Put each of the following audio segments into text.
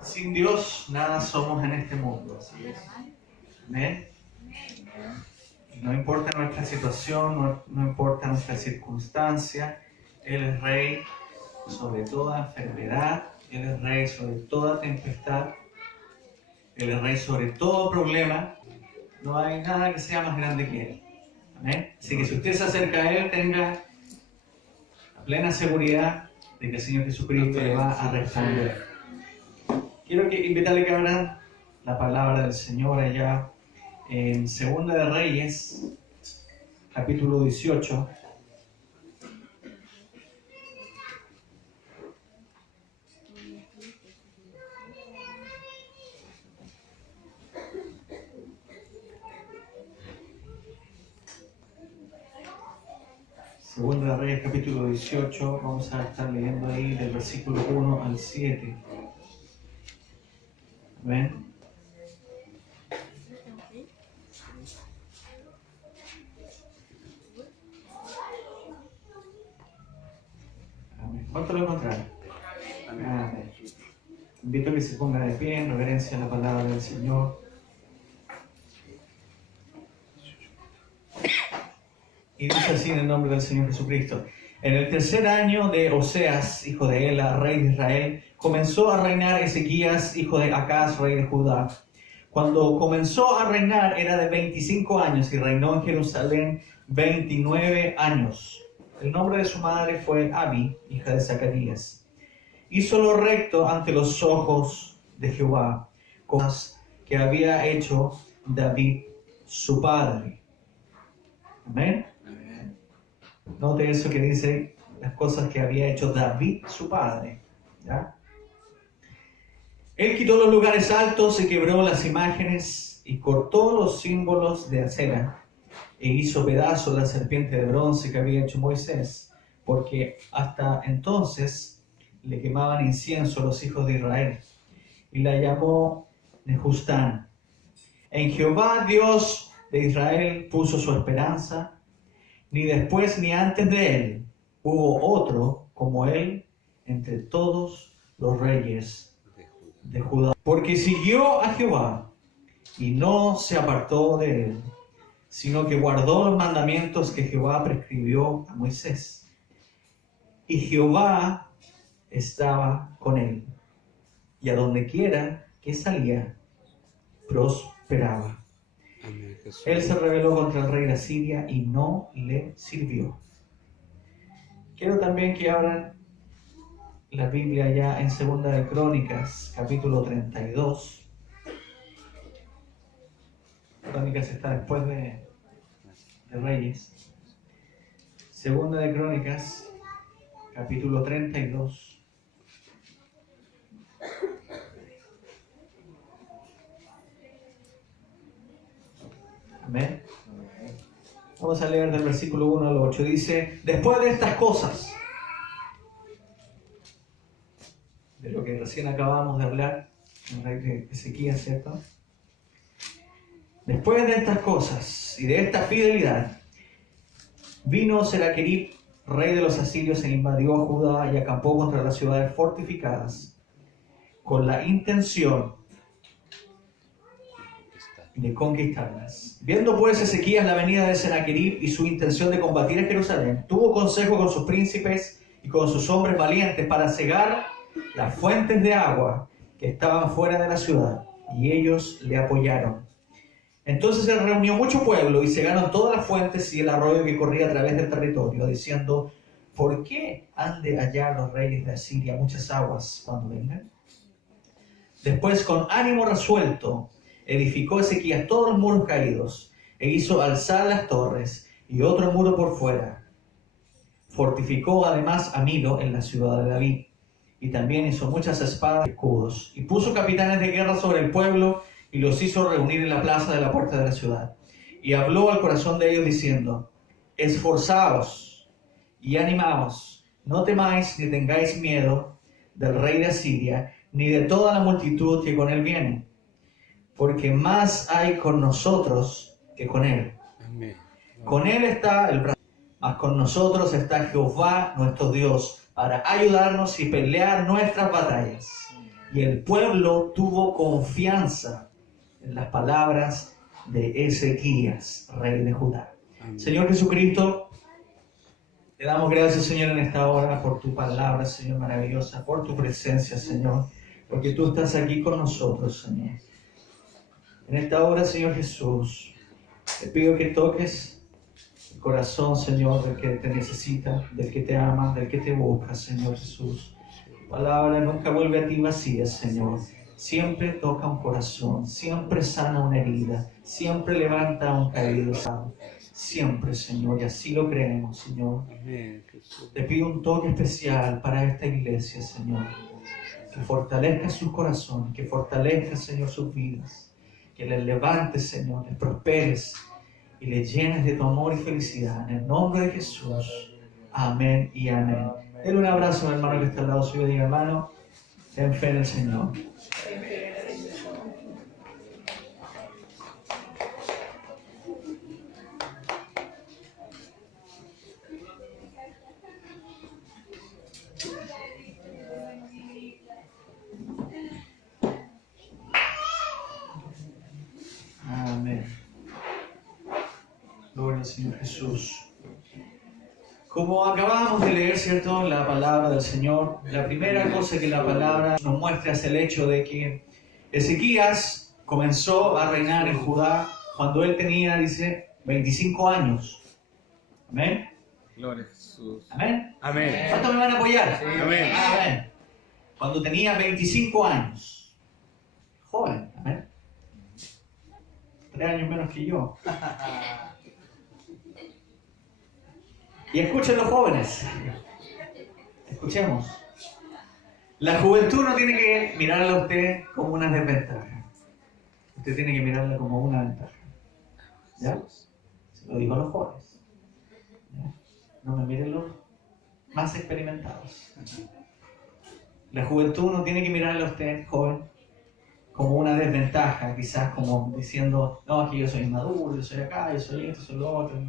Sin Dios nada somos en este mundo. ¿Sí? ¿Amén? No importa nuestra situación, no importa nuestra circunstancia, Él es Rey sobre toda enfermedad, Él es Rey sobre toda tempestad, Él es Rey sobre todo problema. No hay nada que sea más grande que Él. ¿Amén? Así que si usted se acerca a Él, tenga la plena seguridad de que el Señor Jesucristo le va a responder. Quiero invitarle que abran la palabra del Señor allá en Segunda de Reyes, capítulo 18. Segunda de Reyes, capítulo 18, vamos a estar leyendo ahí del versículo 1 al 7. ¿Ven? ¿Cuánto lo encontraron? Amén. Invito a que se ponga de pie en reverencia a la palabra del Señor. Y dice así en el nombre del Señor Jesucristo. En el tercer año de Oseas, hijo de Ela, rey de Israel, comenzó a reinar Ezequías, hijo de Acaz, rey de Judá. Cuando comenzó a reinar era de 25 años y reinó en Jerusalén 29 años. El nombre de su madre fue Abi, hija de Zacarías. Hizo lo recto ante los ojos de Jehová, cosas que había hecho David, su padre. Amén. Note eso que dice, las cosas que había hecho David, su padre. ¿Ya? Él quitó los lugares altos y quebró las imágenes y cortó los símbolos de acera e hizo pedazos la serpiente de bronce que había hecho Moisés, porque hasta entonces le quemaban incienso a los hijos de Israel, y la llamó Nehustán. En Jehová Dios de Israel puso su esperanza, ni después ni antes de él hubo otro como él entre todos los reyes de Judá. Porque siguió a Jehová y no se apartó de él, sino que guardó los mandamientos que Jehová prescribió a Moisés. Y Jehová estaba con él, y a donde quiera que salía, prosperaba. Amén, Él se rebeló contra el rey de Asiria y no le sirvió. Quiero también que abran la Biblia ya en Segunda de Crónicas, capítulo 32. Crónicas está después de Reyes. Segunda de Crónicas, capítulo 32. Amén. Vamos a leer del versículo 1 al 8. Dice: después de estas cosas, de lo que recién acabamos de hablar, el rey de Ezequías, ¿cierto? Después de estas cosas y de esta fidelidad, vino Senaquerib, rey de los asirios, e invadió a Judá y acampó contra las ciudades fortificadas, con la intención de conquistarlas. Viendo pues Ezequías la venida de Senaquerib y su intención de combatir a Jerusalén, tuvo consejo con sus príncipes y con sus hombres valientes para cegar las fuentes de agua que estaban fuera de la ciudad, y ellos le apoyaron. Entonces se reunió mucho pueblo y cegaron todas las fuentes y el arroyo que corría a través del territorio, diciendo: ¿por qué han de hallar los reyes de Asiria muchas aguas cuando vengan? Después, con ánimo resuelto, edificó Ezequías todos los muros caídos, e hizo alzar las torres y otro muro por fuera. Fortificó además a Milo en la ciudad de David, y también hizo muchas espadas y escudos, y puso capitanes de guerra sobre el pueblo, y los hizo reunir en la plaza de la puerta de la ciudad. Y habló al corazón de ellos diciendo: esforzaos y animaos, no temáis ni tengáis miedo del rey de Asiria, ni de toda la multitud que con él viene, porque más hay con nosotros que con él. Amén. Con él está el brazo. mas con nosotros está Jehová nuestro Dios para ayudarnos y pelear nuestras batallas. Y el pueblo tuvo confianza en las palabras de Ezequías, rey de Judá. Amén. Señor Jesucristo, te damos gracias, Señor, en esta hora por tu palabra, Señor, maravillosa, por tu presencia, Señor, porque tú estás aquí con nosotros, Señor. En esta hora, Señor Jesús, te pido que toques el corazón, Señor, del que te necesita, del que te ama, del que te busca, Señor Jesús. Tu palabra nunca vuelve a ti vacía, Señor. Siempre toca un corazón, siempre sana una herida, siempre levanta un caído, Señor. Siempre, Señor, y así lo creemos, Señor. Amén, Jesús. Te pido un toque especial para esta iglesia, Señor. Que fortalezca sus corazones, que fortalezca, Señor, sus vidas. Que les levantes, Señor, les prosperes y les llenes de tu amor y felicidad. En el nombre de Jesús. Amén y amén. Denle un abrazo al hermano que está al lado suyo y diga, hermano, ten fe en el Señor. Amén. Gloria al Señor Jesús. Como acabamos de leer, ¿cierto?, la palabra del Señor, la primera cosa que la palabra nos muestra es el hecho de que Ezequías comenzó a reinar en Judá cuando él tenía, dice, 25 años. Amén. Gloria a Jesús. Amén. Amén. ¿Cuántos me van a apoyar? Sí. Amén. Amén. Cuando tenía 25 años. Joven. Amén. 3 años menos que yo. Y escuchen los jóvenes. Escuchemos. La juventud no tiene que mirarla a usted como una desventaja. Usted tiene que mirarla como una ventaja. ¿Ya? Se lo digo a los jóvenes. ¿Ya? No me miren los más experimentados. La juventud no tiene que mirarle a usted, joven, como una desventaja, quizás como diciendo, no, es que yo soy inmaduro, yo soy acá, yo soy esto, soy lo otro.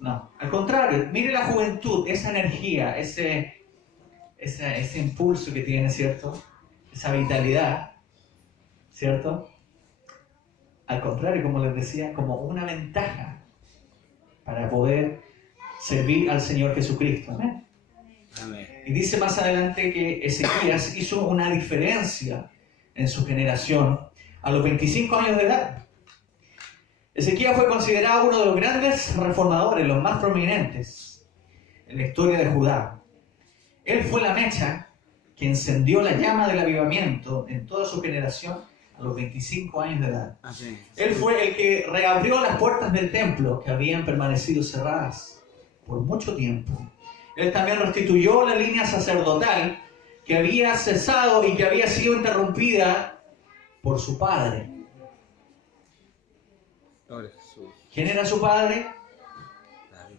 No, al contrario, mire la juventud, esa energía, ese impulso que tiene, ¿cierto? Esa vitalidad, ¿cierto? Al contrario, como les decía, como una ventaja para poder servir al Señor Jesucristo. Amén. Amén. Y dice más adelante que Ezequías hizo una diferencia en su generación a los 25 años de edad. Ezequías fue considerado uno de los grandes reformadores, los más prominentes en la historia de Judá. Él fue la mecha que encendió la llama del avivamiento en toda su generación a los 25 años de edad. Amén. Él fue el que reabrió las puertas del templo que habían permanecido cerradas por mucho tiempo. Él también restituyó la línea sacerdotal que había cesado y que había sido interrumpida por su padre. Gloria a Jesús. ¿Quién era su padre? David.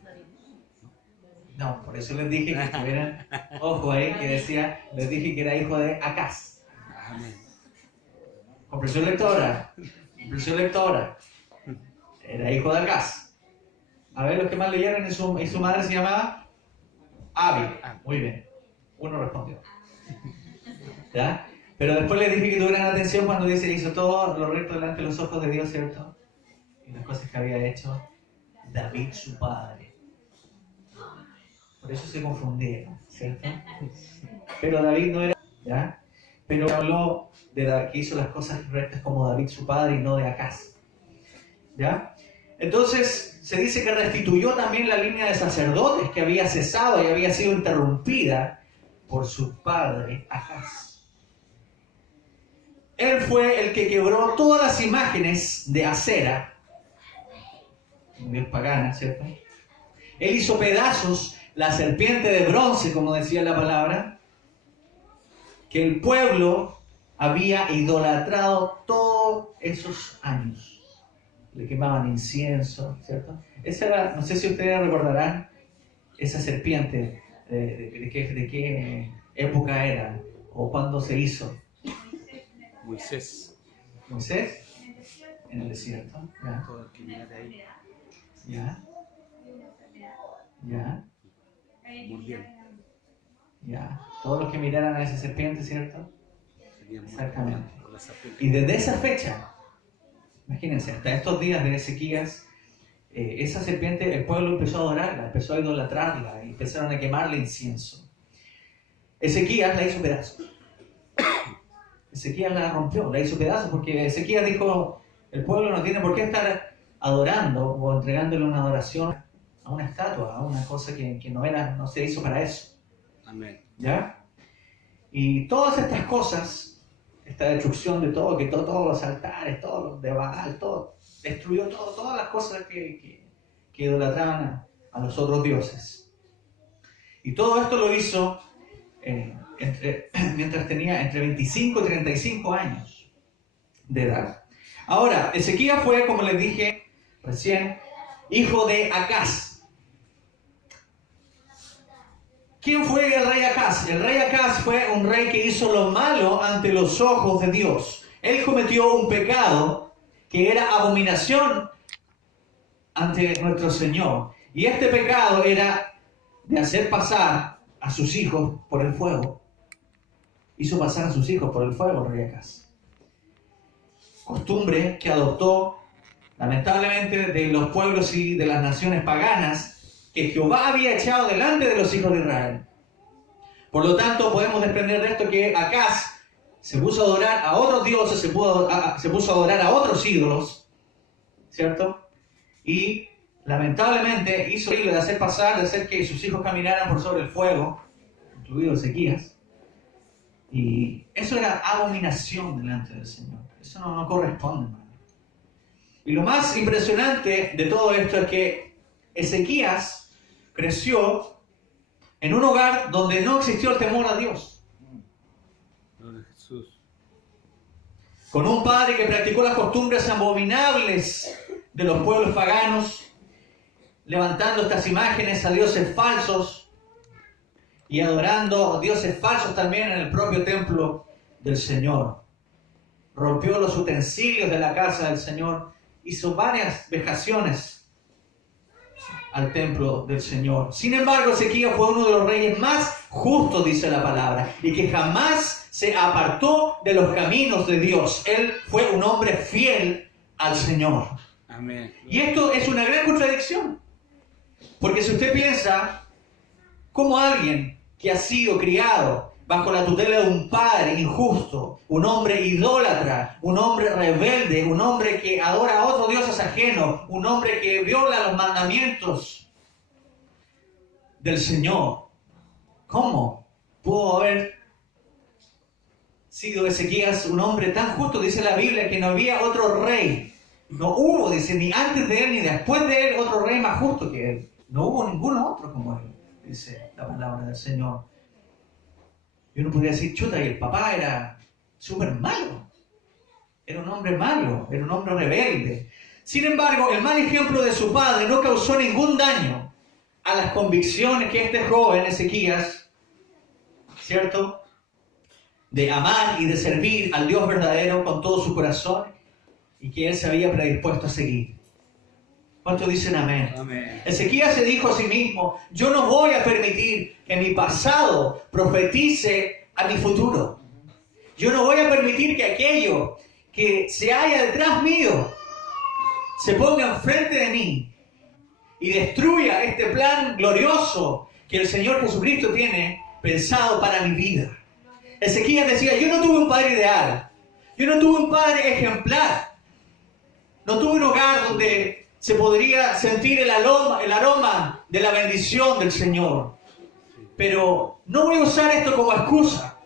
No, por eso les dije que tuvieran ojo ahí, que decía, les dije que era hijo de Acaz. Amén. Comprensión lectora. Comprensión lectora. Era hijo de Acaz. A ver, los que más leyeron, y su madre se llamaba Abi. Muy bien. Uno respondió. ¿Ya? Pero después les dije que tuvieran atención cuando dice, hizo todo lo recto delante de los ojos de Dios, ¿cierto? Y las cosas que había hecho David, su padre. Por eso se confundieron, ¿cierto? Pero David no era, ¿ya? Pero habló de que hizo las cosas rectas como David, su padre, y no de Acaz. ¿Ya? Entonces, se dice que restituyó también la línea de sacerdotes que había cesado y había sido interrumpida por su padre, Acaz. Él fue el que quebró todas las imágenes de Acera, Dios pagana, ¿cierto? Él hizo pedazos la serpiente de bronce, como decía la palabra, que el pueblo había idolatrado todos esos años. Le quemaban incienso, ¿cierto? Esa era, no sé si ustedes recordarán, esa serpiente, de qué época era, o cuándo se hizo. Moisés. Moisés, en el desierto. ¿Ya? Todo el que mira de ahí. ¿Ya? Ya, Murieron. ya. Todos los que miraran a esa serpiente, ¿cierto? Serían muertos Exactamente. por la serpiente. Y desde esa fecha, imagínense, hasta estos días de Ezequías, esa serpiente, el pueblo empezó a adorarla, empezó a idolatrarla, y empezaron a quemarle incienso. Ezequías la hizo pedazos. Ezequías la rompió, la hizo pedazos, porque Ezequías dijo, el pueblo no tiene por qué estar adorando o entregándole una adoración a una estatua, a una cosa que no se hizo para eso. Amén. ¿Ya? Y todas estas cosas, esta destrucción de todo, que todos los altares, todo lo de Baal, todo, destruyó todas las cosas que idolatraban a los otros dioses. Y todo esto lo hizo mientras tenía entre 25 y 35 años de edad. Ahora, Ezequías fue, como les dije recién, hijo de Acaz. ¿Quién fue el rey Acaz? El rey Acaz fue un rey que hizo lo malo ante los ojos de Dios. Él cometió un pecado que era abominación ante nuestro Señor. Y este pecado era de hacer pasar a sus hijos por el fuego. Hizo pasar a sus hijos por el fuego el rey Acaz. Costumbre que adoptó, lamentablemente, de los pueblos y de las naciones paganas que Jehová había echado delante de los hijos de Israel. Por lo tanto, podemos desprender de esto que Acaz se puso a adorar a otros dioses, se puso a adorar a otros ídolos, ¿cierto? Y lamentablemente hizo de hacer pasar, de hacer que sus hijos caminaran por sobre el fuego, incluido Ezequías. Y eso era abominación delante del Señor. Eso no corresponde, hermano. Y lo más impresionante de todo esto es que Ezequías creció en un hogar donde no existió el temor a Dios. Gloria a Jesús. Con un padre que practicó las costumbres abominables de los pueblos paganos, levantando estas imágenes a dioses falsos y adorando a dioses falsos también en el propio templo del Señor. Rompió los utensilios de la casa del Señor, hizo varias vejaciones al templo del Señor. Sin embargo, Ezequías fue uno de los reyes más justos, dice la palabra, y que jamás se apartó de los caminos de Dios. Él fue un hombre fiel al Señor. Amén. Y esto es una gran contradicción, porque si usted piensa cómo alguien que ha sido criado bajo la tutela de un padre injusto, un hombre idólatra, un hombre rebelde, un hombre que adora a otros dioses ajenos, un hombre que viola los mandamientos del Señor, ¿cómo pudo haber sido Ezequías un hombre tan justo? Dice la Biblia que no había otro rey, no hubo, dice, ni antes de él ni después de él otro rey más justo que él. No hubo ninguno otro como él, dice la palabra del Señor. Y uno podría decir, chuta, y el papá era súper malo. Era un hombre malo, era un hombre rebelde. Sin embargo, el mal ejemplo de su padre no causó ningún daño a las convicciones que este joven Ezequías, ¿cierto?, de amar y de servir al Dios verdadero con todo su corazón y que él se había predispuesto a seguir. ¿Cuántos dicen amén? Amén. Ezequías se dijo a sí mismo, yo no voy a permitir que mi pasado profetice a mi futuro. Yo no voy a permitir que aquello que se halla detrás mío se ponga enfrente de mí y destruya este plan glorioso que el Señor Jesucristo tiene pensado para mi vida. Ezequías decía, yo no tuve un padre ideal, yo no tuve un padre ejemplar, no tuve un hogar donde se podría sentir el aroma de la bendición del Señor. Pero no voy a usar esto como excusa.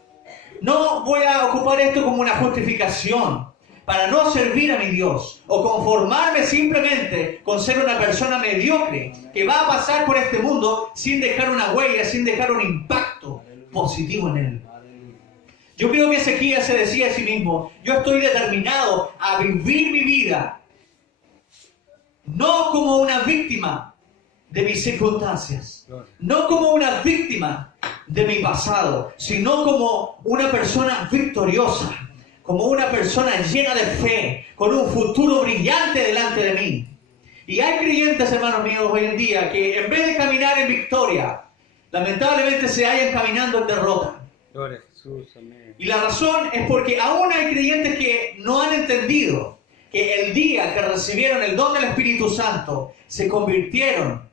No voy a ocupar esto como una justificación para no servir a mi Dios o conformarme simplemente con ser una persona mediocre que va a pasar por este mundo sin dejar una huella, sin dejar un impacto positivo en él. Yo creo que Ezequías se decía a sí mismo, yo estoy determinado a vivir mi vida no como una víctima de mis circunstancias, no como una víctima de mi pasado, sino como una persona victoriosa, como una persona llena de fe, con un futuro brillante delante de mí. Y hay creyentes, hermanos míos, hoy en día, que en vez de caminar en victoria, lamentablemente se hallan caminando en derrota. Gloria a Jesús. Amén. Y la razón es porque aún hay creyentes que no han entendido que el día que recibieron el don del Espíritu Santo, se convirtieron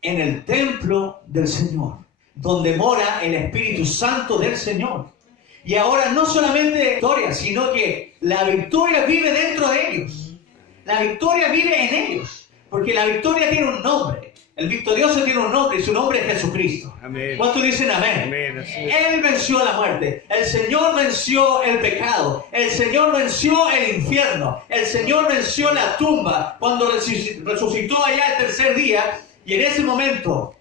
en el templo del Señor, donde mora el Espíritu Santo del Señor. Y ahora no solamente victoria, sino que la victoria vive dentro de ellos. La victoria vive en ellos, porque la victoria tiene un nombre. El victorioso tiene un nombre y su nombre es Jesucristo. Amén. ¿Cuántos dicen amén? Amén. Así es. Él venció la muerte. El Señor venció el pecado. El Señor venció el infierno. El Señor venció la tumba cuando resucitó allá el tercer día. Y en ese momento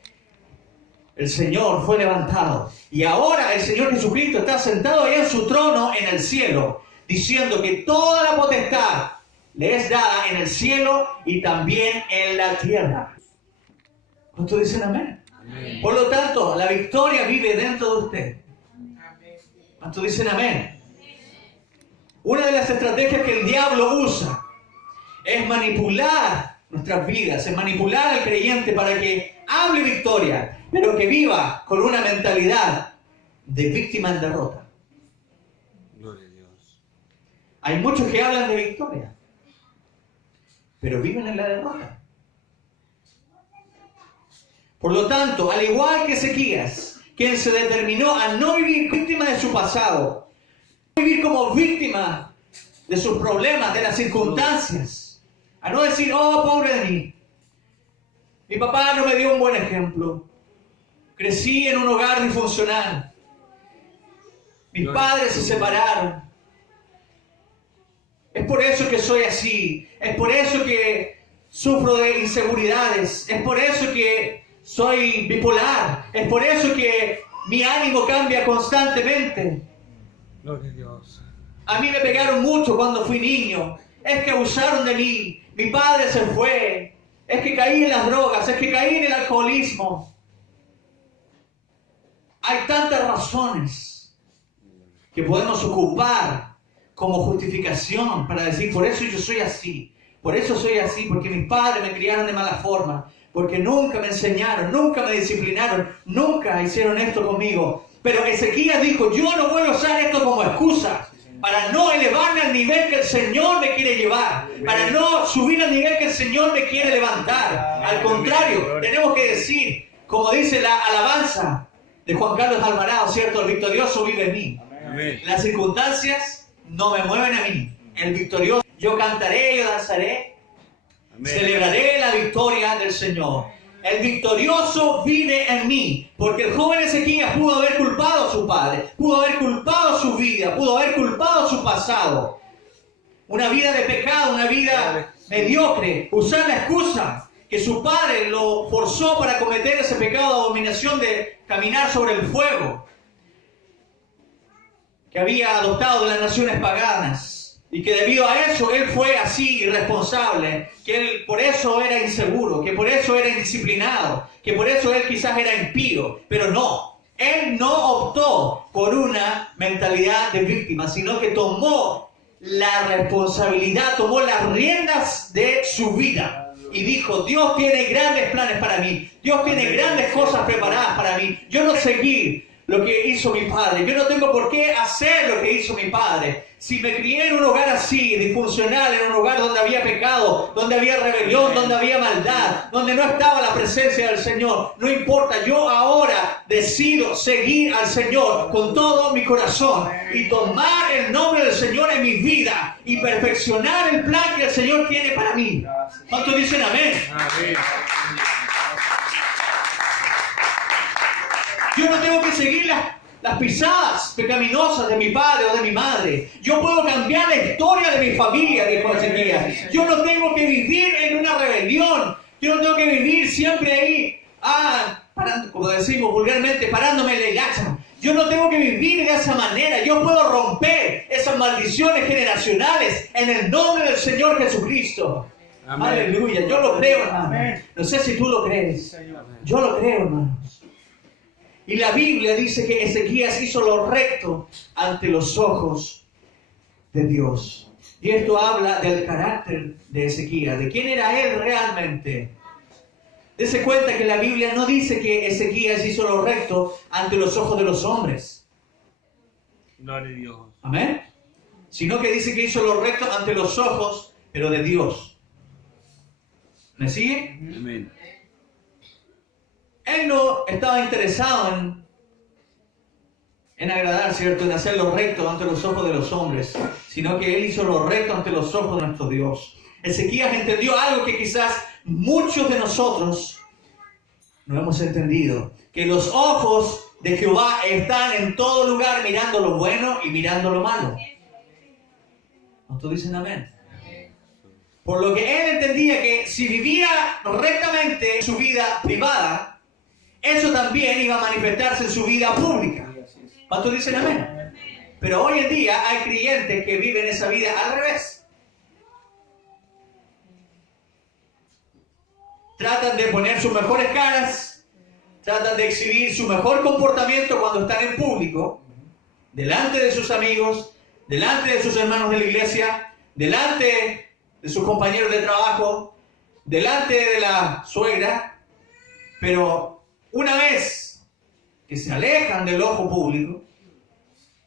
el Señor fue levantado. Y ahora el Señor Jesucristo está sentado allá en su trono en el cielo, diciendo que toda la potestad le es dada en el cielo y también en la tierra. ¿Cuántos dicen amén? Amén. Por lo tanto, la victoria vive dentro de usted. ¿Cuántos dicen amén? Una de las estrategias que el diablo usa es manipular nuestras vidas, es manipular al creyente para que hable victoria, pero que viva con una mentalidad de víctima en derrota. Gloria a Dios. Hay muchos que hablan de victoria, pero viven en la derrota. Por lo tanto, al igual que Ezequías, quien se determinó a no vivir víctima de su pasado, vivir como víctima de sus problemas, de las circunstancias, a no decir, oh, pobre de mí, mi papá no me dio un buen ejemplo, crecí en un hogar disfuncional, mis padres se separaron, es por eso que soy así, es por eso que sufro de inseguridades, es por eso que soy bipolar, es por eso que mi ánimo cambia constantemente. Gloria a Dios. A mí me pegaron mucho cuando fui niño, es que abusaron de mí, mi padre se fue, es que caí en las drogas, es que caí en el alcoholismo. Hay tantas razones que podemos ocupar como justificación para decir, por eso yo soy así, porque mis padres me criaron de mala forma, porque nunca me enseñaron, nunca me disciplinaron, nunca hicieron esto conmigo. Pero Ezequías dijo, yo no voy a usar esto como excusa para no elevarme al nivel que el Señor me quiere llevar, para no subir al nivel que el Señor me quiere levantar. Al contrario, tenemos que decir, como dice la alabanza de Juan Carlos Alvarado, ¿cierto? El victorioso vive en mí. Amén. Las circunstancias no me mueven a mí. El victorioso, yo cantaré, yo danzaré, Amén. celebraré la victoria del Señor. El victorioso vive en mí, porque el joven Ezequías pudo haber culpado a su padre, pudo haber culpado su vida, pudo haber culpado su pasado. Una vida de pecado, una vida mediocre, usar la excusa que su padre lo forzó para cometer ese pecado de abominación de caminar sobre el fuego, que había adoptado de las naciones paganas. Y que debido a eso él fue así irresponsable, que él por eso era inseguro, que por eso era indisciplinado, que por eso él quizás era impío. Pero no, él no optó por una mentalidad de víctima, sino que tomó la responsabilidad, tomó las riendas de su vida. Y dijo, Dios tiene grandes planes para mí, Dios tiene grandes cosas preparadas para mí. Yo no seguí lo que hizo mi padre, yo no tengo por qué hacer lo que hizo mi padre. Si me crié en un hogar así, disfuncional, en un hogar donde había pecado, donde había rebelión, donde había maldad, donde no estaba la presencia del Señor, no importa, yo ahora decido seguir al Señor con todo mi corazón y tomar el nombre del Señor en mi vida y perfeccionar el plan que el Señor tiene para mí. ¿Cuántos dicen amén? Amén. Yo no tengo que seguir las pisadas pecaminosas de mi padre o de mi madre. Yo puedo cambiar la historia de mi familia, dijo Ezequías. Yo no tengo que vivir en una rebelión. Yo no tengo que vivir siempre ahí, como decimos vulgarmente, parándome en la hilacha. Yo no tengo que vivir de esa manera. Yo puedo romper esas maldiciones generacionales en el nombre del Señor Jesucristo. Amén. Aleluya. Yo lo creo, hermano. No sé si tú lo crees. Yo lo creo, hermanos. Y la Biblia dice que Ezequías hizo lo recto ante los ojos de Dios. Y esto habla del carácter de Ezequías, de quién era él realmente, Dese cuenta que la Biblia no dice que Ezequías hizo lo recto ante los ojos de los hombres. Gloria a Dios. Amén. Sino que dice que hizo lo recto ante los ojos, pero de Dios. ¿Me sigue? Amén. Él no estaba interesado en agradar, ¿cierto? En hacer lo recto ante los ojos de los hombres, sino que él hizo lo recto ante los ojos de nuestro Dios. Ezequías entendió algo que quizás muchos de nosotros no hemos entendido, que los ojos de Jehová están en todo lugar mirando lo bueno y mirando lo malo. ¿Cuántos dicen amén? Por lo que él entendía que si vivía rectamente su vida privada, eso también iba a manifestarse en su vida pública. ¿Cuántos dicen amén? Pero hoy en día hay creyentes que viven esa vida al revés. Tratan de poner sus mejores caras, tratan de exhibir su mejor comportamiento cuando están en público, delante de sus amigos, delante de sus hermanos de la iglesia, delante de sus compañeros de trabajo, delante de la suegra, pero una vez que se alejan del ojo público,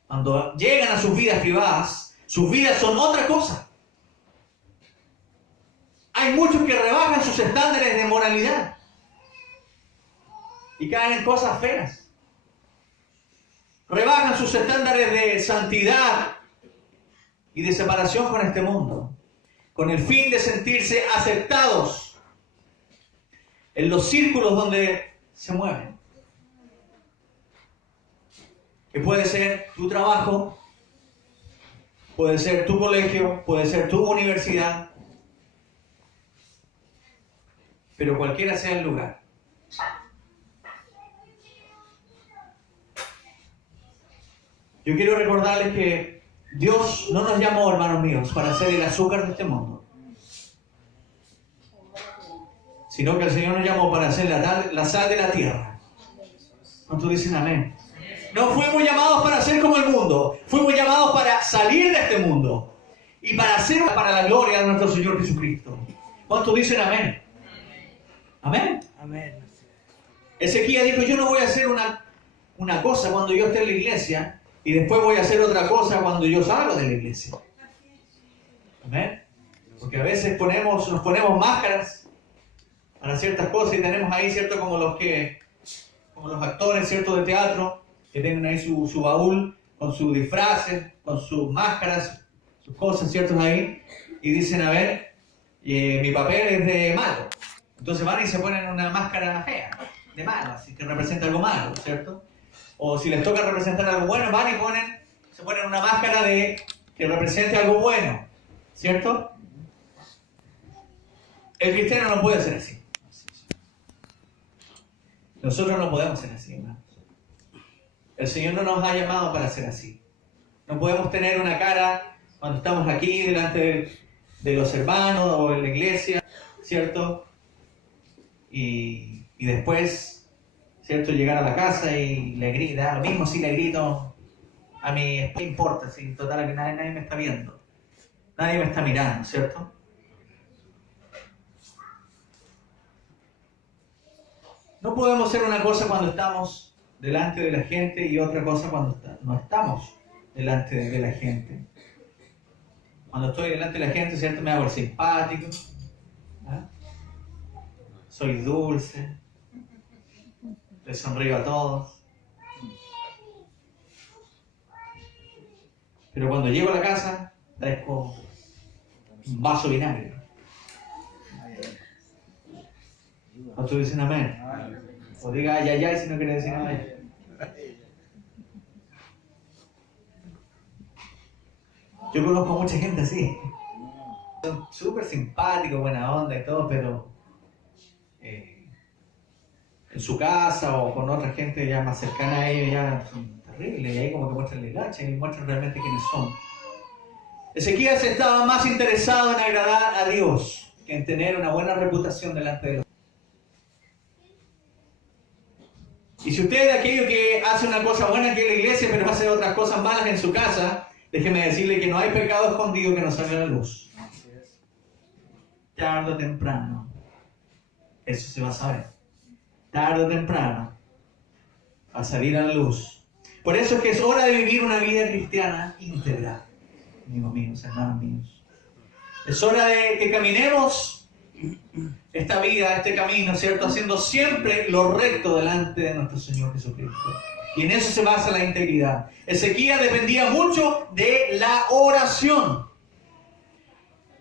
cuando llegan a sus vidas privadas, sus vidas son otra cosa. Hay muchos que rebajan sus estándares de moralidad y caen en cosas feas. Rebajan sus estándares de santidad y de separación con este mundo, con el fin de sentirse aceptados en los círculos donde se mueven. Que puede ser tu trabajo, puede ser tu colegio, puede ser tu universidad, pero cualquiera sea el lugar. Yo quiero recordarles que Dios no nos llamó, hermanos míos, para ser el azúcar de este mundo, sino que el Señor nos llamó para ser la sal de la tierra. ¿Cuántos dicen amén? No fuimos llamados para ser como el mundo, fuimos llamados para salir de este mundo y para ser para la gloria de nuestro Señor Jesucristo. ¿Cuántos dicen amén? Amén. Amén. Ezequías dijo, yo no voy a hacer una cosa cuando yo esté en la iglesia y después voy a hacer otra cosa cuando yo salgo de la iglesia. Amén. Porque a veces nos ponemos máscaras para ciertas cosas y tenemos ahí, ¿cierto? Como los actores, ¿cierto? De teatro, que tienen ahí su baúl con sus disfraces, con sus máscaras, sus cosas, ¿cierto? Ahí, y dicen, a ver, mi papel es de malo. Entonces van y se ponen una máscara fea, de malo, así que representa algo malo, ¿cierto? O si les toca representar algo bueno, van y se ponen una máscara que represente algo bueno, ¿cierto? El cristiano no puede ser así. Nosotros no podemos ser así, hermanos. El Señor no nos ha llamado para ser así. No podemos tener una cara cuando estamos aquí delante de los hermanos o en la iglesia, ¿cierto? Y después, ¿cierto? Llegar a la casa y le grita, lo mismo si le grito a mi esposa, no importa, si total aquí nadie me está viendo, nadie me está mirando, ¿cierto? No podemos hacer una cosa cuando estamos delante de la gente y otra cosa cuando no estamos delante de la gente. Cuando estoy delante de la gente, ¿cierto? Me hago el simpático, ¿eh? Soy dulce, les sonrío a todos. Pero cuando llego a la casa, traigo un vaso de vinagre. ¿Cuántos dicen amén? O diga ay, ay, ay, si no quiere decir amén. Yo conozco mucha gente así. Son súper simpáticos, buena onda y todo, pero en su casa o con otra gente ya más cercana a ellos ya son terribles. Y ahí como que muestran la hilacha y muestran realmente quiénes son. Ezequías estaba más interesado en agradar a Dios que en tener una buena reputación delante de los. Y si usted es aquello que hace una cosa buena aquí en la iglesia, pero hace otras cosas malas en su casa, déjeme decirle que no hay pecado escondido que no salga a la luz. Tarde o temprano. Eso se va a saber. Tarde o temprano, a salir a la luz. Por eso es que es hora de vivir una vida cristiana íntegra, amigos míos, hermanos míos. Es hora de que caminemos esta vida, este camino, ¿cierto? Haciendo siempre lo recto delante de nuestro Señor Jesucristo. Y en eso se basa la integridad. Ezequías dependía mucho de la oración.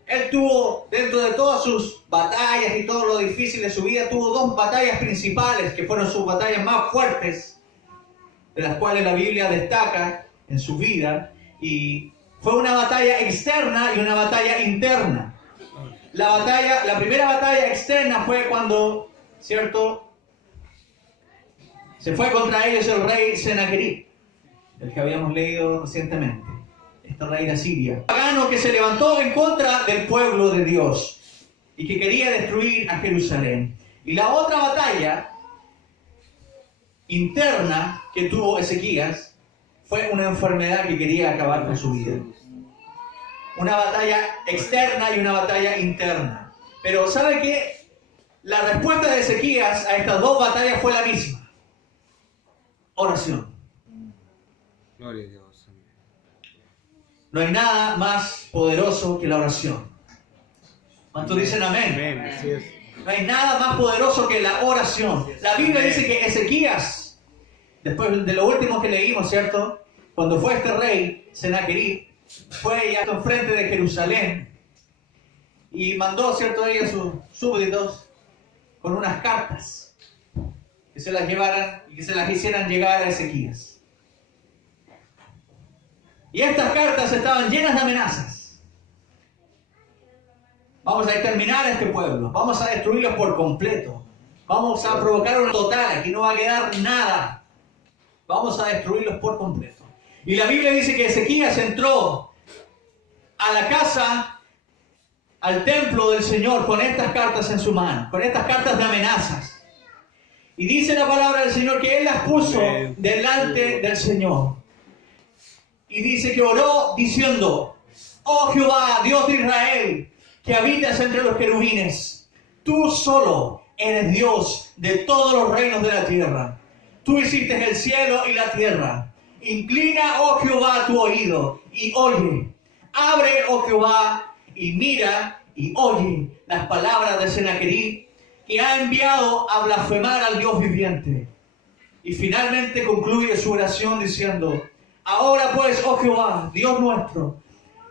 Él tuvo, dentro de todas sus batallas y todo lo difícil de su vida, tuvo dos batallas principales, que fueron sus batallas más fuertes, de las cuales la Biblia destaca en su vida. Y fue una batalla externa y una batalla interna. La primera batalla externa fue cuando, ¿cierto?, se fue contra ellos el rey Senaquerib, el que habíamos leído recientemente. Este rey de Asiria, pagano que se levantó en contra del pueblo de Dios y que quería destruir a Jerusalén. Y la otra batalla interna que tuvo Ezequías fue una enfermedad que quería acabar con su vida. Una batalla externa y una batalla interna. Pero ¿sabe qué? La respuesta de Ezequías a estas dos batallas fue la misma. Oración. Gloria a Dios. No hay nada más poderoso que la oración. ¿Cuántos dicen amén? Amén. Así es. No hay nada más poderoso que la oración. La Biblia dice que Ezequías, después de lo último que leímos, ¿cierto? Cuando fue este rey, Senaquerib, fue ya enfrente de Jerusalén y mandó, ¿cierto?, a ellos sus súbditos con unas cartas que se las llevaran y que se las hicieran llegar a Ezequías. Y estas cartas estaban llenas de amenazas. Vamos a exterminar a este pueblo. Vamos a destruirlos por completo. Vamos a provocar una total. Aquí no va a quedar nada. Vamos a destruirlos por completo. Y la Biblia dice que Ezequías entró a la casa, al templo del Señor, con estas cartas en su mano. Con estas cartas de amenazas. Y dice la palabra del Señor que Él las puso delante del Señor. Y dice que oró diciendo: oh Jehová, Dios de Israel, que habitas entre los querubines, tú solo eres Dios de todos los reinos de la tierra. Tú hiciste el cielo y la tierra. Inclina, oh Jehová, tu oído y oye. Abre, oh Jehová, y mira y oye las palabras de Senaquerib, que ha enviado a blasfemar al Dios viviente. Y finalmente concluye su oración diciendo: ahora pues, oh Jehová, Dios nuestro,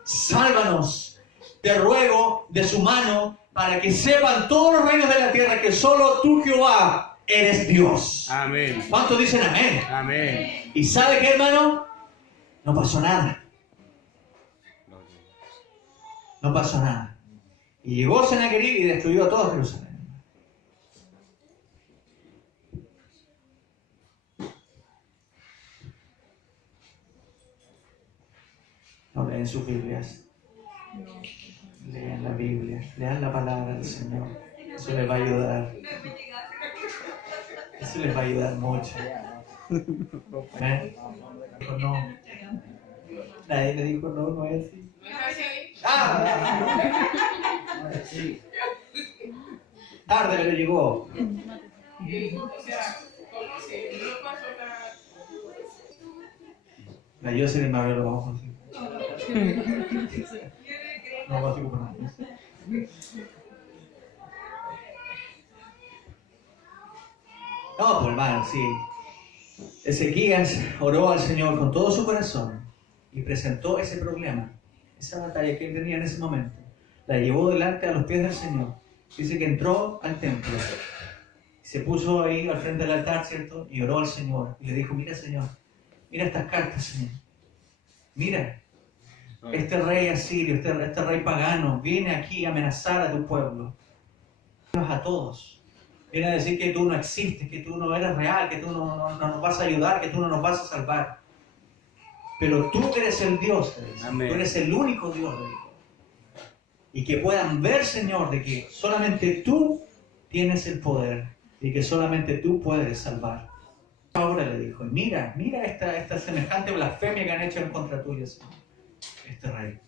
sálvanos, te ruego, de su mano, para que sepan todos los reinos de la tierra que solo tú, Jehová, eres Dios. Amén. ¿Cuántos dicen amén? Amén. ¿Y sabe qué, hermano? No pasó nada. No pasó nada. Y llegó Senaquerib y destruyó a todo Jerusalén. No leen sus Biblias. Lean la Biblia. Lean la palabra del Señor. Eso les va a ayudar. Eso les va a ayudar mucho. ¿Eh? Dijo no. Nadie le dijo no, no es así. ¡Ah! Tarde, pero llegó. La Jocelyn me abrió los ojos. No va a ser nada. No, pues hermano, sí. Ezequías oró al Señor con todo su corazón y presentó ese problema, esa batalla que él tenía en ese momento. La llevó delante a los pies del Señor. Dice que entró al templo, se puso ahí al frente del altar, ¿cierto? Y oró al Señor. Y le dijo: mira, Señor, mira estas cartas, Señor. Mira, este rey asirio, este rey pagano, viene aquí a amenazar a tu pueblo. A todos. Viene a decir que tú no existes, que tú no eres real, que tú no nos vas a ayudar, que tú no nos vas a salvar. Pero tú eres el Dios, tú eres el único Dios. Y que puedan ver, Señor, de que solamente tú tienes el poder y que solamente tú puedes salvar. Ahora le dijo: mira esta semejante blasfemia que han hecho en contra tuya, Señor, este rey.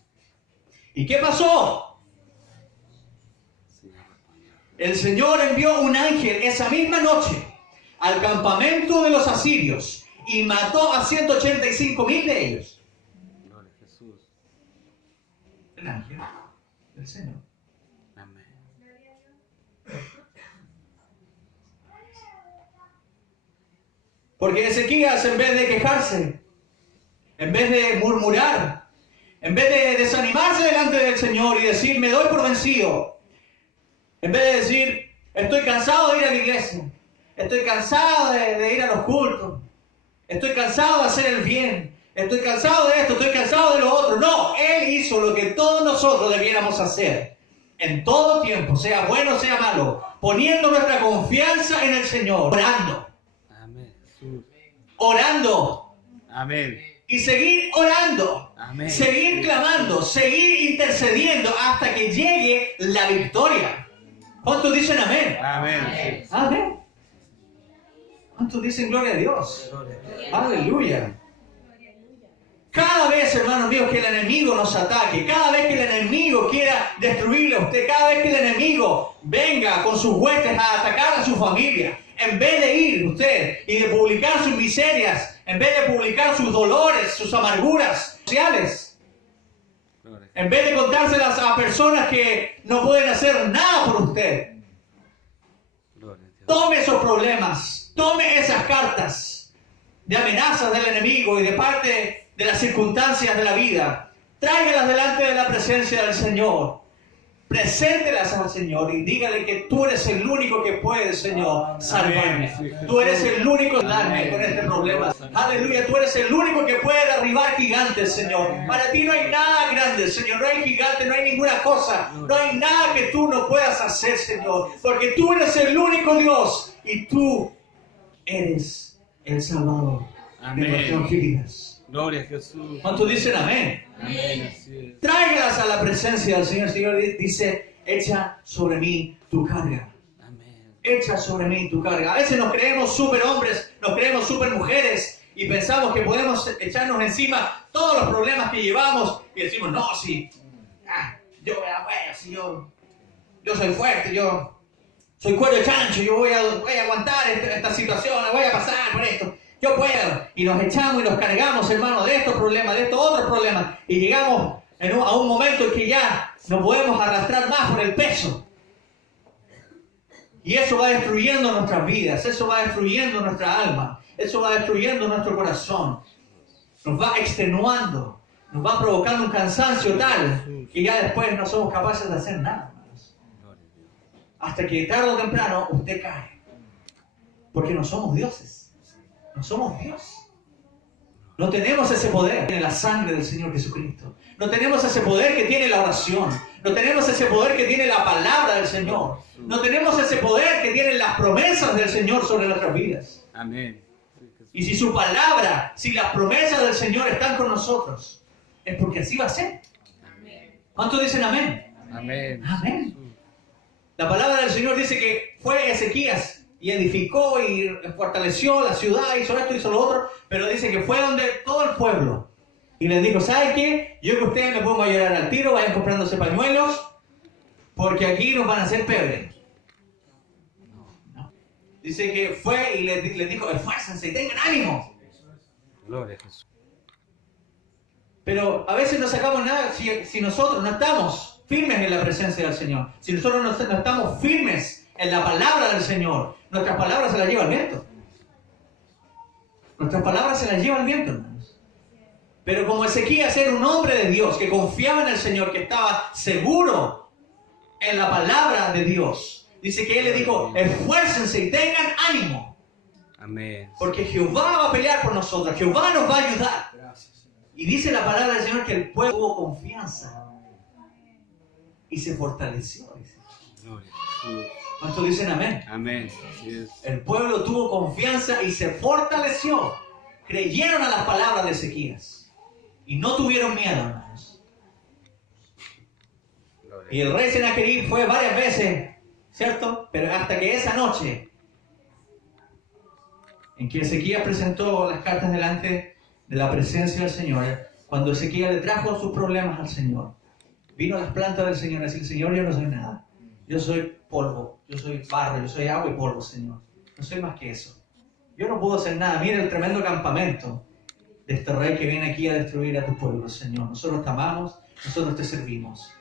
¿Y qué pasó? el Señor envió un ángel esa misma noche al campamento de los asirios y mató a 185,000 de ellos. Gloria a Jesús. El ángel del Señor. Amén. Porque Ezequías, en vez de quejarse, en vez de murmurar, en vez de desanimarse delante del Señor y decir, me doy por vencido, en vez de decir, estoy cansado de ir a la iglesia, estoy cansado de ir a los cultos, estoy cansado de hacer el bien, estoy cansado de esto, estoy cansado de lo otro. No, Él hizo lo que todos nosotros debiéramos hacer, en todo tiempo, sea bueno o sea malo, poniendo nuestra confianza en el Señor, orando. Amén. Jesús. Orando. Amén. Y seguir orando, Amén. seguir clamando, seguir intercediendo hasta que llegue la victoria. ¿Cuántos dicen amén? Amén. Amén. ¿Cuántos dicen gloria a Dios? Aleluya. Cada vez, hermanos míos, que el enemigo nos ataque, cada vez que el enemigo quiera destruirle a usted, cada vez que el enemigo venga con sus huestes a atacar a su familia, en vez de ir usted y de publicar sus miserias, en vez de publicar sus dolores, sus amarguras sociales, en vez de contárselas a personas que no pueden hacer nada por usted, tome esos problemas, tome esas cartas de amenazas del enemigo y de parte de las circunstancias de la vida, tráigalas delante de la presencia del Señor, preséntelas al Señor y dígale que tú eres el único que puede, Señor, salvarme. Tú eres el único que darme con este problema. Aleluya, tú eres el único que puede derribar gigantes, Señor. Para ti no hay nada grande, Señor. No hay gigante, no hay ninguna cosa. No hay nada que tú no puedas hacer, Señor. Porque tú eres el único Dios y tú eres el Salvador de nuestras vidas. Gloria a Jesús. ¿Cuántos dicen amén? Amén. Así es. Tráigalas a la presencia del Señor. El Señor dice, echa sobre mí tu carga. Amén. Echa sobre mí tu carga. A veces nos creemos superhombres, nos creemos supermujeres y pensamos que podemos echarnos encima todos los problemas que llevamos y decimos, no, sí, yo soy fuerte, yo soy cuero de chancho, yo voy a aguantar esta situación, voy a pasar por esto. Yo puedo. Y nos echamos y nos cargamos, hermano, de estos problemas, de estos otros problemas. Y llegamos a un momento en que ya no podemos arrastrar más por el peso. Y eso va destruyendo nuestras vidas, eso va destruyendo nuestra alma, eso va destruyendo nuestro corazón. Nos va extenuando, nos va provocando un cansancio tal que ya después no somos capaces de hacer nada más. Hasta que tarde o temprano usted cae. Porque no somos dioses. No somos Dios. No tenemos ese poder que tiene la sangre del Señor Jesucristo. No tenemos ese poder que tiene la oración. No tenemos ese poder que tiene la palabra del Señor. No tenemos ese poder que tienen las promesas del Señor sobre nuestras vidas. Amén. Y si su palabra, si las promesas del Señor están con nosotros, es porque así va a ser. ¿Cuántos dicen amén? Amén. Amén. La palabra del Señor dice que fue Ezequías y edificó y fortaleció la ciudad, hizo esto, hizo lo otro, pero dice que fue donde todo el pueblo. Y les dijo, ¿sabe qué? Yo que ustedes me pongo a llorar al tiro, vayan comprándose pañuelos, porque aquí nos van a hacer pebre. No. Dice que fue y les dijo, esfuércense y tengan ánimo. Gloria a Jesús. Pero a veces no sacamos nada si nosotros no estamos firmes en la presencia del Señor. Si nosotros no estamos firmes en la palabra del Señor, nuestras palabras se las lleva el viento. Nuestras palabras se las lleva el viento, hermanos. Pero como Ezequías era un hombre de Dios, que confiaba en el Señor, que estaba seguro en la palabra de Dios, dice que él le dijo, esfuércense y tengan ánimo. Amén. Porque Jehová va a pelear por nosotros, Jehová nos va a ayudar. Y dice la palabra del Señor que el pueblo tuvo confianza y se fortaleció. Dice. Gloria a Jesús. ¿Cuántos dicen amén? Amén. Así es. El pueblo tuvo confianza y se fortaleció. Creyeron a las palabras de Ezequías. Y no tuvieron miedo, hermanos. Y el rey Sennacherib fue varias veces, ¿cierto? Pero hasta que esa noche, en que Ezequías presentó las cartas delante de la presencia del Señor, cuando Ezequías le trajo sus problemas al Señor, vino a las plantas del Señor y decir, Señor, yo no soy nada. Yo soy polvo, yo soy barro, yo soy agua y polvo, Señor. No soy más que eso. Yo no puedo hacer nada. Mira el tremendo campamento de este rey que viene aquí a destruir a tu pueblo, Señor. Nosotros te amamos, nosotros te servimos.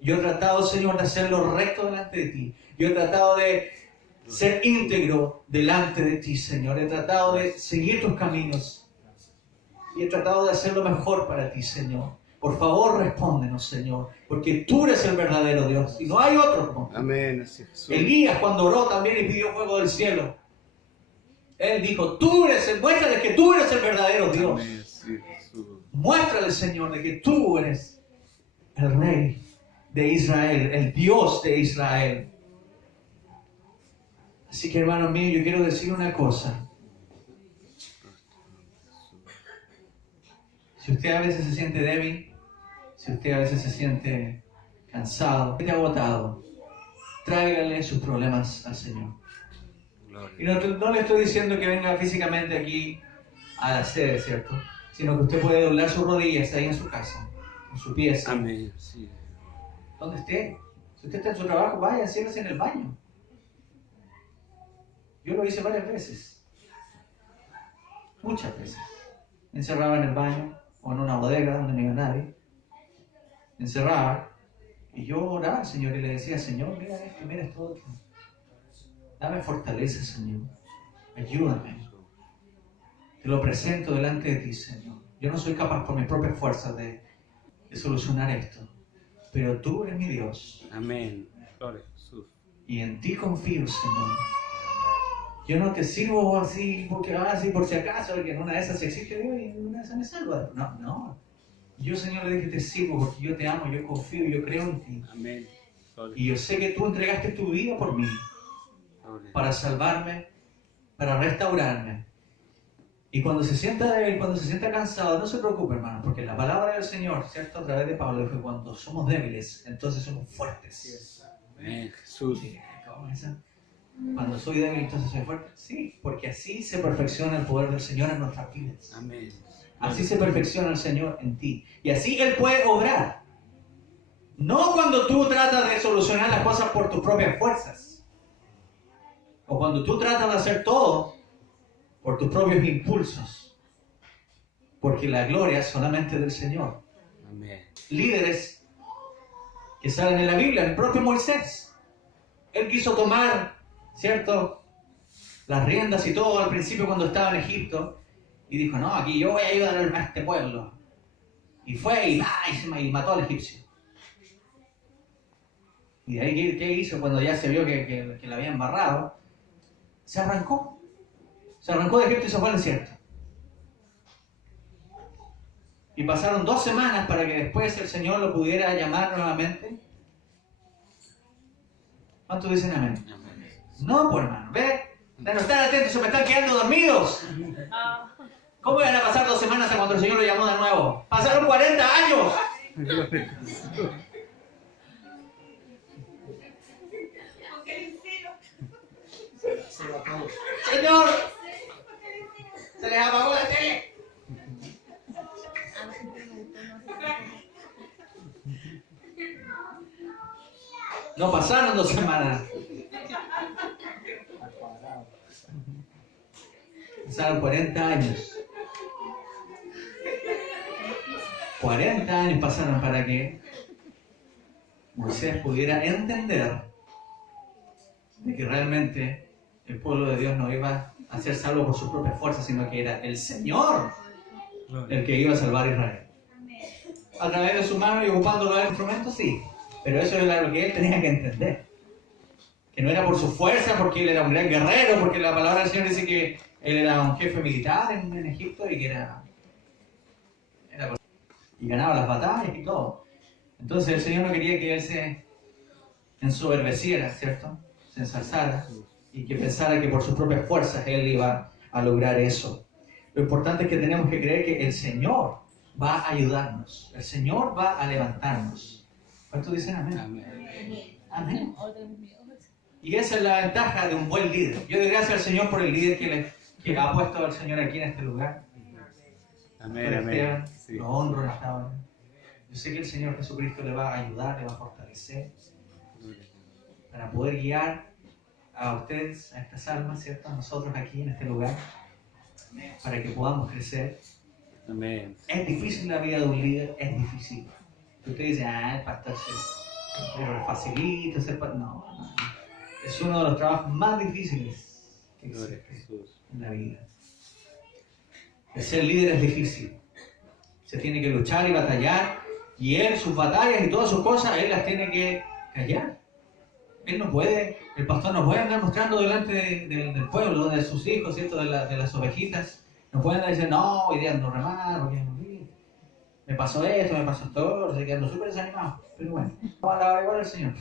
Yo he tratado, Señor, de hacer lo recto delante de ti. Yo he tratado de ser íntegro delante de ti, Señor. He tratado de seguir tus caminos. Y he tratado de hacer lo mejor para ti, Señor. Por favor, respóndenos, Señor, porque tú eres el verdadero Dios y no hay otro como tú. Amén. Así es, Jesús. Elías, cuando oró también y pidió fuego del cielo, él dijo, muéstrale que tú eres el verdadero Dios. Amén. Así es, Jesús. Muéstrale, Señor, de que tú eres el Rey de Israel, el Dios de Israel. Así que, hermano mío, yo quiero decir una cosa. Si usted a veces se siente débil, si usted a veces se siente cansado, agotado, tráigale sus problemas al Señor. Y no le estoy diciendo que venga físicamente aquí a la sede, ¿cierto? Sino que usted puede doblar sus rodillas ahí en su casa, en su pieza. Amén. Sí. Donde esté. Si usted está en su trabajo, vaya, siéntese en el baño. Yo lo hice varias veces. Muchas veces. Me encerraba en el baño o en una bodega donde no iba nadie. Me encerraba y yo oraba al Señor y le decía, Señor, mira esto otro. Dame fortaleza, Señor. Ayúdame. Te lo presento delante de ti, Señor. Yo no soy capaz por mis propias fuerzas de solucionar esto. Pero tú eres mi Dios. Amén. Gloria a Jesús. Y en ti confío, Señor. Yo no te sirvo así porque así por si acaso, porque en una de esas existe Dios y en una de esas me salva. No. Yo, Señor, le dije te sirvo porque yo te amo, yo confío, yo creo en ti. Amén. Gloria. Y yo sé que tú entregaste tu vida por mí, Gloria. para salvarme, para restaurarme. Y cuando se sienta débil, cuando se sienta cansado, no se preocupe, hermano, porque la palabra del Señor, ¿cierto? A través de Pablo, dijo que cuando somos débiles, entonces somos fuertes. Amén. Jesús. Sí, ¿cómo es eso? Cuando soy débil, entonces soy fuerte. Sí, porque así se perfecciona el poder del Señor en nuestras vidas. Amén. Así se perfecciona el Señor en ti. Y así Él puede obrar. No cuando tú tratas de solucionar las cosas por tus propias fuerzas. O cuando tú tratas de hacer todo por tus propios impulsos. Porque la gloria es solamente del Señor. Amén. Líderes que salen en la Biblia, el propio Moisés. Él quiso tomar, ¿cierto?, las riendas y todo al principio cuando estaba en Egipto. Y dijo, no, aquí yo voy a ayudar a este pueblo. Y fue y mató al egipcio. Y de ahí, ¿qué hizo cuando ya se vio que la había embarrado? Se arrancó. Se arrancó de Egipto y se fue al desierto. Y pasaron 2 semanas para que después el Señor lo pudiera llamar nuevamente. ¿Cuántos dicen amén? Amén. No, pues hermano, ve. No están atentos, se me están quedando dormidos. ¿Cómo iban a pasar 2 semanas hasta cuando el Señor lo llamó de nuevo? Pasaron 40 años. Señor, se les apagó la tele. No pasaron 2 semanas. Pasaron 40 años. 40 años pasaron para que Moisés pudiera entender de que realmente el pueblo de Dios no iba a ser salvo por sus propias fuerzas, sino que era el Señor el que iba a salvar a Israel. A través de su mano y ocupando los instrumentos, sí. Pero eso era lo que él tenía que entender. Que no era por su fuerza, porque él era un gran guerrero, porque la palabra del Señor dice que él era un jefe militar en Egipto y que y ganaba las batallas y todo. Entonces el Señor no quería que él se ensoberbeciera, ¿cierto? Se ensalzara y que pensara que por sus propias fuerzas él iba a lograr eso. Lo importante es que tenemos que creer que el Señor va a ayudarnos. El Señor va a levantarnos. ¿Cuántos dicen amén? Amén. Amén. Y esa es la ventaja de un buen líder. Yo doy gracias al Señor por el líder que ha puesto al Señor aquí en este lugar. Amén. Amén. Sí. Lo honro en esta hora. Yo sé que el Señor Jesucristo le va a ayudar, le va a fortalecer para poder guiar a ustedes, a estas almas, ¿cierto? A nosotros aquí en este lugar, para que podamos crecer. Amén. Es difícil la vida de un líder, es difícil. Usted dice, el pastor es facilito, no. Es uno de los trabajos más difíciles que Gloria a existe Jesús. en la vida. El ser líder es difícil. Se tiene que luchar y batallar, y él, sus batallas y todas sus cosas, él las tiene que callar. Él no puede, el pastor no puede andar mostrando delante del pueblo, de sus hijos, ¿cierto? De las ovejitas. No puede andar diciendo, no, hoy día ando re mal, porque me pasó esto, se quedando súper desanimado. Pero bueno, vamos a alabar igual al Señor.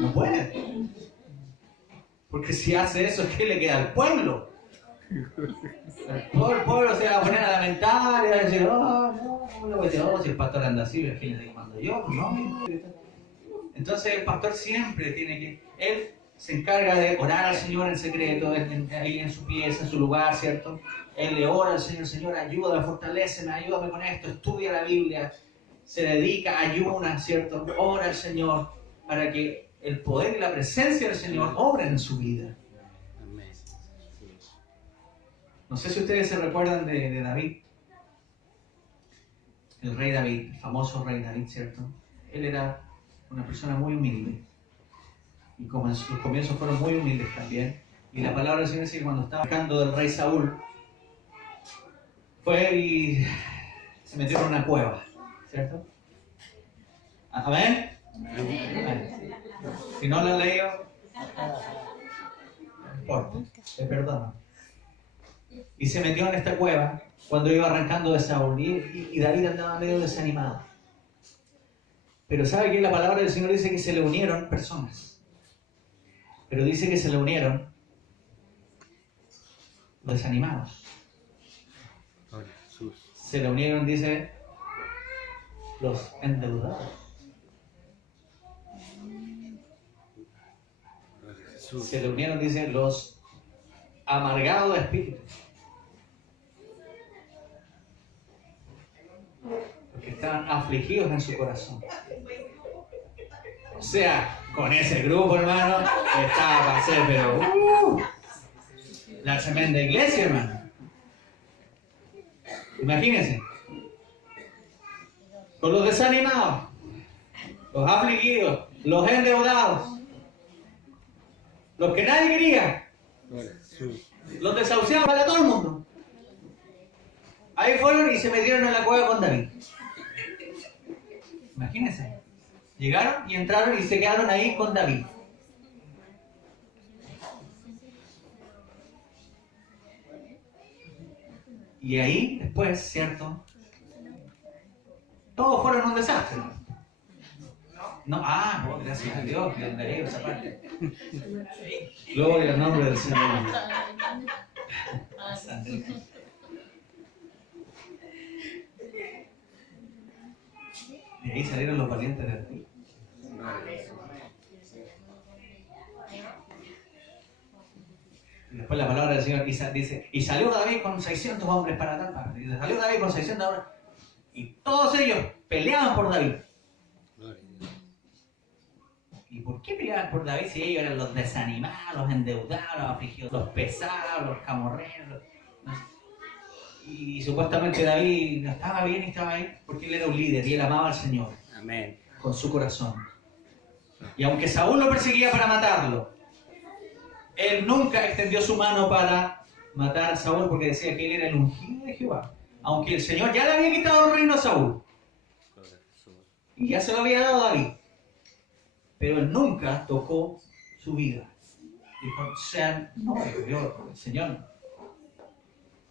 No puede. Porque si hace eso, ¿qué le queda al pueblo? Todo el pueblo se va a poner a lamentar y a decir, si el pastor anda así, imagínate cuando yo, no. Entonces el pastor siempre tiene que, él se encarga de orar al Señor en secreto, ahí en su pieza, en su lugar, ¿cierto? Él le ora al Señor, Señor, ayúdame, fortaléceme, ayúdame con esto, estudia la Biblia, se dedica, ayuna, ¿cierto? Ora al Señor para que el poder y la presencia del Señor obren en su vida. Amén. No sé si ustedes se recuerdan de David, el rey David, el famoso rey David, ¿cierto? Él era una persona muy humilde. Y como sus comienzos fueron muy humildes también. Y la palabra del Señor dice que cuando estaba buscando del rey Saúl, fue y se metió en una cueva, ¿cierto? ¿Amén? Amén. Si no lo han leído, no importa, te perdono. Y se metió en esta cueva cuando iba arrancando de Saúl. Y David andaba medio desanimado. Pero ¿sabe que la palabra del Señor dice que se le unieron personas? Pero dice que se le unieron los desanimados. Gloria a Jesús. Se le unieron, dice, los endeudados. Gloria a Jesús. Se le unieron, dice, los amargados de espíritu. Los que estaban afligidos en su corazón. O sea, con ese grupo, hermano, estaba para hacer, pero la tremenda iglesia, hermano. Imagínense. Con los desanimados, los afligidos, los endeudados, los que nadie quería, Gloria a Jesús. los desahuciados para todo el mundo. Ahí fueron y se metieron en la cueva con David. Imagínense. Llegaron y entraron y se quedaron ahí con David. Y ahí, después, ¿cierto? Todos fueron un desastre. No, no, gracias a Dios, que andaré esa parte. Gloria al nombre del Señor. De ahí salieron los valientes de David. Y después la palabra del Señor dice, y salió David con 600 hombres para tal parte. Y salió David con 600 hombres. Y todos ellos peleaban por David. ¿Y por qué peleaban por David si ellos eran los desanimados, los endeudados, los afligidos, los pesados, los camorreros? Y supuestamente David no estaba bien y estaba ahí porque él era un líder y él amaba al Señor. Amén. Con su corazón. Y aunque Saúl lo perseguía para matarlo, él nunca extendió su mano para matar a Saúl porque decía que él era el ungido de Jehová. Aunque el Señor ya le había quitado el reino a Saúl. Y ya se lo había dado a David. Pero él nunca tocó su vida. Dijo, el Señor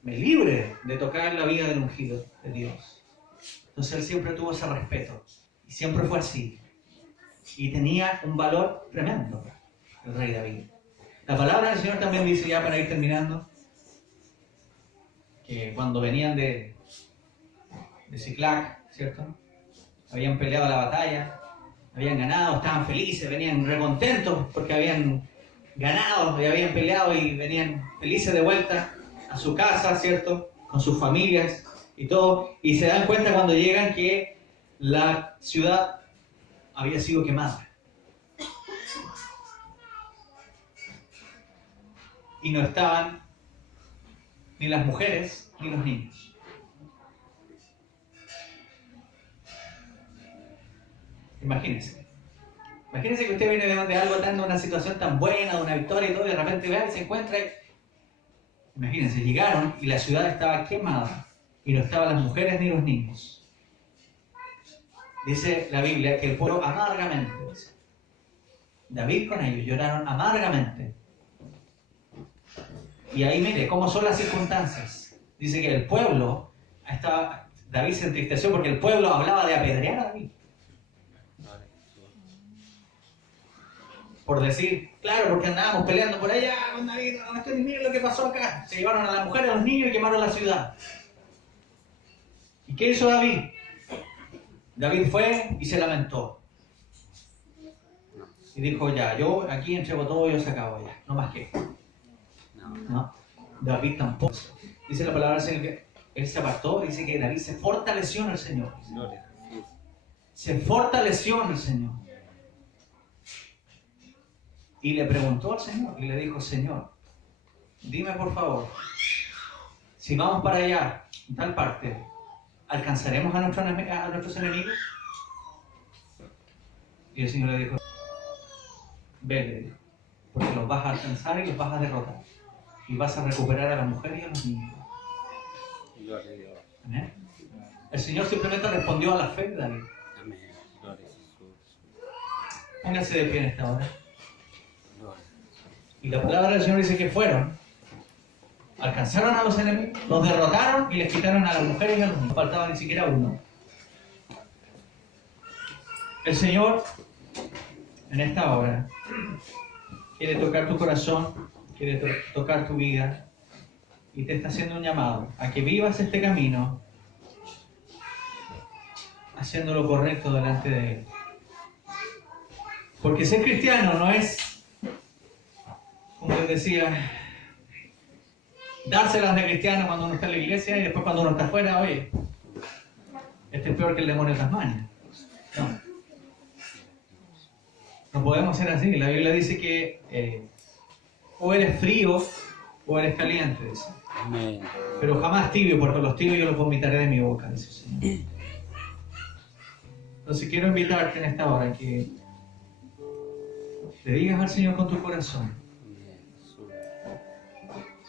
me libre de tocar la vida del ungido de Dios. Entonces él siempre tuvo ese respeto. Y siempre fue así. Y tenía un valor tremendo, el rey David. La palabra del Señor también dice, ya para ir terminando, que cuando venían de Siclac, ¿cierto? Habían peleado la batalla, habían ganado, estaban felices, venían recontentos porque habían ganado y habían peleado y venían felices de vuelta a su casa, ¿cierto? Con sus familias. y todo, y se dan cuenta cuando llegan que la ciudad había sido quemada. Y no estaban ni las mujeres ni los niños. Imagínense. Imagínense que usted viene de algo tan, de una situación tan buena, de una victoria y todo, y de repente ve y se encuentra. Imagínense, llegaron y la ciudad estaba quemada y no estaban las mujeres ni los niños. Dice la Biblia que el pueblo amargamente, dice, David con ellos lloraron amargamente. Y ahí mire cómo son las circunstancias. Dice que el pueblo estaba, David se entristeció porque el pueblo hablaba de apedrear a David. Por decir, claro, porque andábamos peleando por allá con David, no, miren lo que pasó acá. Se llevaron a las mujeres, a los niños y quemaron la ciudad. ¿Y qué hizo David? David fue y se lamentó. Y dijo, ya, yo aquí entrego todo y yo se acabo ya, no más que. No, David tampoco. Dice la palabra del Señor que él se apartó, dice que David se fortaleció en el Señor. Se fortaleció en el Señor. Y le preguntó al Señor, y le dijo, Señor, dime por favor, si vamos para allá, en tal parte, ¿alcanzaremos a nuestros enemigos? Y el Señor le dijo, vete, porque los vas a alcanzar y los vas a derrotar. Y vas a recuperar a la mujer y a los niños. ¿Amén? El Señor simplemente respondió a la fe de David. Póngase de pie en esta hora. Y la palabra del Señor dice que fueron, alcanzaron a los enemigos, los derrotaron y les quitaron a las mujeres y a los niños. No faltaba ni siquiera uno. El Señor, en esta hora, quiere tocar tu corazón, quiere tocar tu vida y te está haciendo un llamado a que vivas este camino haciendo lo correcto delante de Él. Porque ser cristiano no es, como les decía, dárselas de cristiano cuando uno está en la iglesia y después cuando uno está afuera, oye, este es peor que el demonio de Tasmania. No. No podemos ser así. La Biblia dice que o eres frío o eres caliente, dice. Amén. Pero jamás tibio, porque los tibios yo los vomitaré de mi boca, dice el Señor. Entonces quiero invitarte en esta hora que le digas al Señor con tu corazón,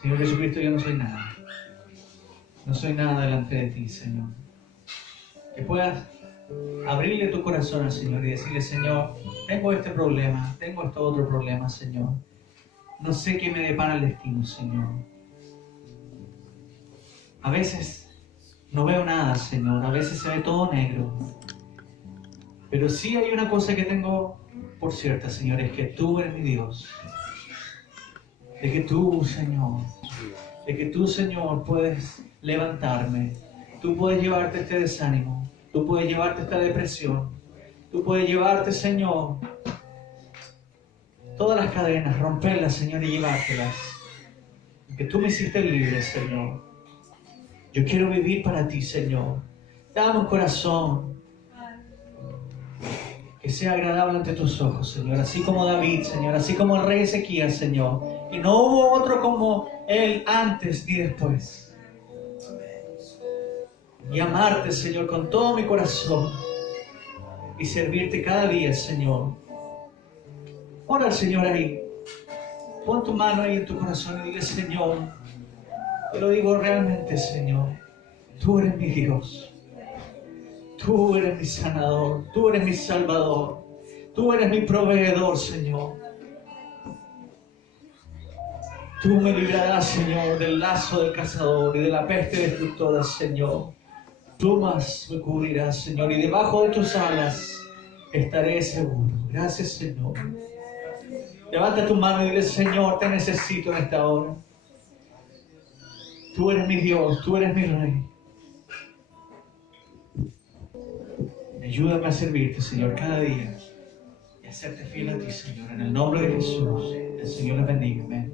Señor Jesucristo, yo no soy nada. No soy nada delante de ti, Señor. Que puedas abrirle tu corazón al Señor y decirle, Señor, tengo este problema, tengo este otro problema, Señor. No sé qué me depara el destino, Señor. A veces no veo nada, Señor. A veces se ve todo negro. Pero sí hay una cosa que tengo por cierta, Señor, es que tú eres mi Dios. De que tú, Señor, puedes levantarme. Tú puedes llevarte este desánimo. Tú puedes llevarte esta depresión. Tú puedes llevarte, Señor, todas las cadenas, romperlas, Señor, y llevártelas. Porque tú me hiciste libre, Señor. Yo quiero vivir para ti, Señor. Dame un corazón que sea agradable ante tus ojos, Señor. Así como David, Señor. Así como el rey Ezequías, Señor. Y no hubo otro como él antes ni después. Y amarte, Señor, con todo mi corazón. Y servirte cada día, Señor. Ora al Señor ahí. Pon tu mano ahí en tu corazón y dile, Señor, te lo digo realmente, Señor. Tú eres mi Dios. Tú eres mi sanador. Tú eres mi salvador. Tú eres mi proveedor, Señor. Tú me librarás, Señor, del lazo del cazador y de la peste destructora, Señor. Tú más me cubrirás, Señor, y debajo de tus alas estaré seguro. Gracias, Señor. Levanta tu mano y dile, Señor, te necesito en esta hora. Tú eres mi Dios, tú eres mi Rey. Ayúdame a servirte, Señor, cada día y a serte fiel a ti, Señor. En el nombre de Jesús, el Señor les bendiga. Amén.